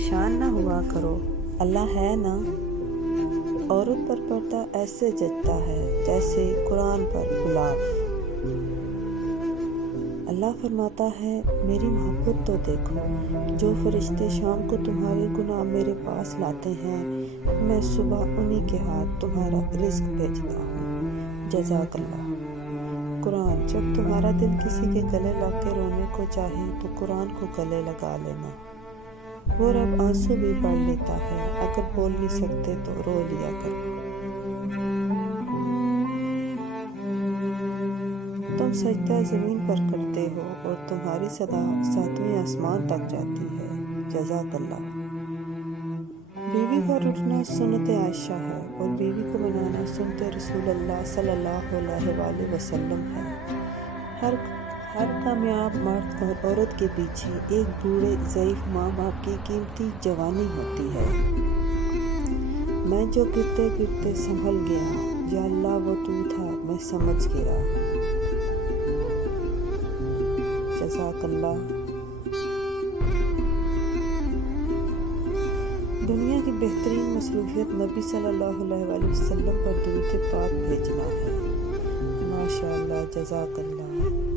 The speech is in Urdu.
پریشان نہ ہوا کرو، اللہ ہے نا۔ عورت پر پردہ ایسے جچتا ہے جیسے قرآن پر غلاف۔ اللہ فرماتا ہے میری محبت تو دیکھو، جو فرشتے شام کو تمہارے گناہ میرے پاس لاتے ہیں، میں صبح انہی کے ہاتھ تمہارا رزق بھیجتا ہوں۔ جزاک اللہ۔ قرآن، جب تمہارا دل کسی کے گلے لگ کے رونے کو چاہے تو قرآن کو گلے لگا لینا، وہ رب آنسو بھی پڑھ لیتا ہے، اگر بول نہیں سکتے تو رو لیا کرو۔ تم سجدہ زمین پر کرتے ہو اور تمہاری صدا 7ویں آسمان تک جاتی ہے۔ جزاک اللہ۔ بیوی پر اٹھنا سنت عائشہ ہے اور بیوی کو منانا سنت رسول اللہ صلی اللہ علیہ وآلہ وسلم ہے۔ ہر کامیاب مرد اور عورت کے پیچھے ایک بوڑھے ضعیف ماں باپ کی قیمتی جوانی ہوتی ہے۔ میں جو گرتے گرتے سنبھل گیا، یا اللہ وہ تو تھا میں سمجھ گیا۔ جزاک اللہ۔ دنیا کی بہترین مصروفیت نبی صلی اللہ علیہ وآلہ وسلم پر درود پاک بھیجنا ہے۔ ماشاء اللہ، جزاک اللہ۔